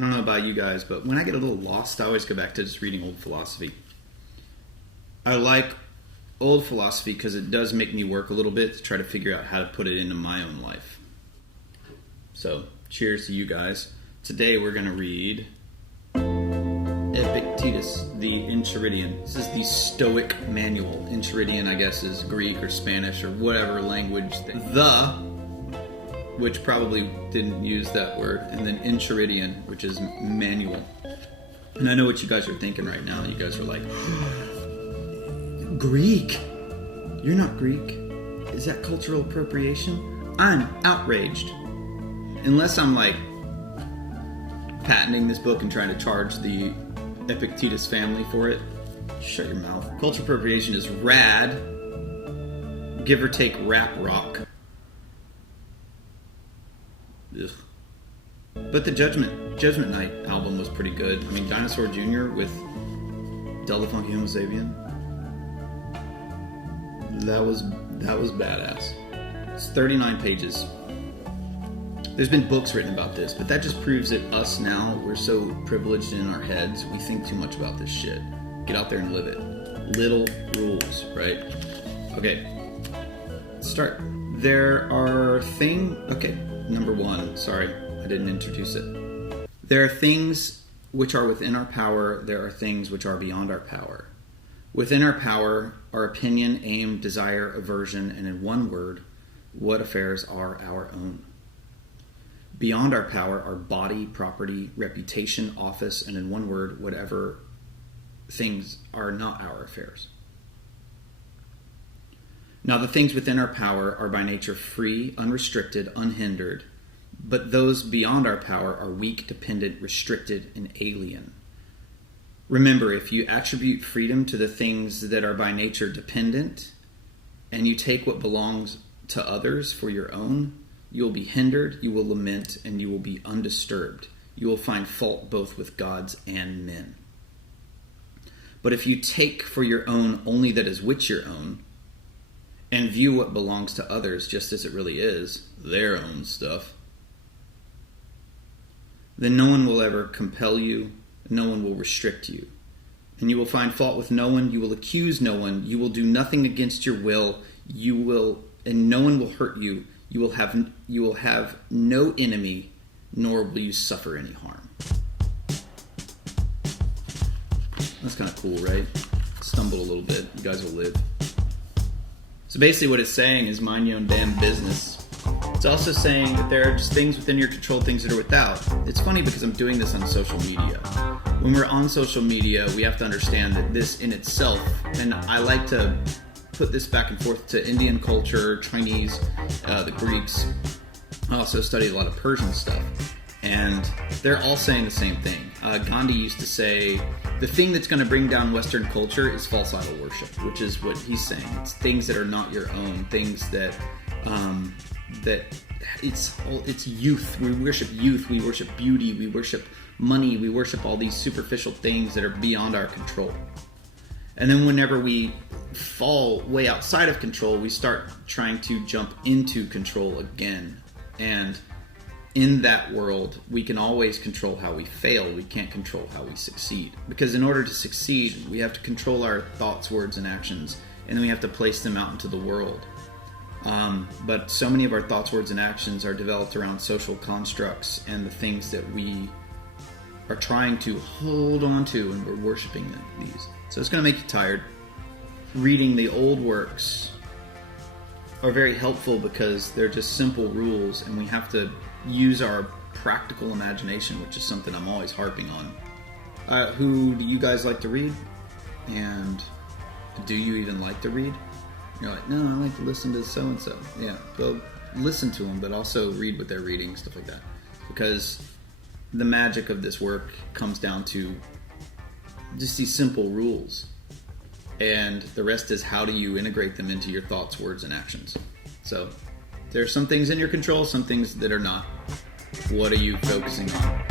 I don't know about you guys, but when I get a little lost, I always go back to just reading old philosophy. I like old philosophy because it does make me work a little bit to try to figure out how to put it into my own life. So, cheers to you guys. Today we're going to read Epictetus, the Enchiridion. This is the Stoic manual. Enchiridion, I guess, is Greek or Spanish or whatever language. Which probably didn't use that word, and then Enchiridion, which is manual. And I know what you guys are thinking right now. You guys are like, Greek? You're not Greek. Is that cultural appropriation? I'm outraged. Unless I'm like patenting this book and trying to charge the Epictetus family for it. Shut your mouth. Cultural appropriation is rad, give or take rap rock. Ugh. But the Judgment Night album was pretty good. I mean, Dinosaur Jr. with Del the Funky Homo Sapien. That was badass. It's 39 pages. There's been books written about this, but that just proves that us now, we're so privileged in our heads, we think too much about this shit. Get out there and live it. Little rules, right? Okay. Let's start. Number one. Sorry, I didn't introduce it. There are things which are within our power. There are things which are beyond our power. Within our power are opinion, aim, desire, aversion, and in one word, what affairs are our own. Beyond our power are body, property, reputation, office, and in one word, whatever things are not our affairs. Now the things within our power are by nature free, unrestricted, unhindered, but those beyond our power are weak, dependent, restricted, and alien. Remember, if you attribute freedom to the things that are by nature dependent, and you take what belongs to others for your own, you will be hindered, you will lament, and you will be undisturbed. You will find fault both with gods and men. But if you take for your own only that is which your own, and view what belongs to others just as it really is, their own stuff, then no one will ever compel you, no one will restrict you. And you will find fault with no one, you will accuse no one, you will do nothing against your will, and no one will hurt you. You will have no enemy, nor will you suffer any harm. That's kind of cool, right? Stumbled a little bit. You guys will live. So basically what it's saying is mind your own damn business. It's also saying that there are just things within your control, things that are without. It's funny because I'm doing this on social media. When we're on social media, we have to understand that this in itself, and I like to put this back and forth to Indian culture, Chinese, the Greeks. I also studied a lot of Persian stuff. And they're all saying the same thing. Gandhi used to say, the thing that's going to bring down Western culture is false idol worship, which is what he's saying. It's things that are not your own, things that it's youth. We worship youth, we worship beauty, we worship money, we worship all these superficial things that are beyond our control. And then whenever we fall way outside of control, we start trying to jump into control again. And in that world, we can always control how we fail. We can't control how we succeed. Because in order to succeed, we have to control our thoughts, words, and actions. And then we have to place them out into the world. But so many of our thoughts, words, and actions are developed around social constructs and the things that we are trying to hold on to, and we're worshiping these. So it's going to make you tired. Reading the old works are very helpful because they're just simple rules, and we have to use our practical imagination, which is something I'm always harping on. Who do you guys like to read? And do you even like to read? You're like, no, I like to listen to so-and-so. Yeah, go listen to them, but also read what they're reading, stuff like that. Because the magic of this work comes down to just these simple rules. And the rest is how do you integrate them into your thoughts, words, and actions. So there are some things in your control, some things that are not. What are you focusing on?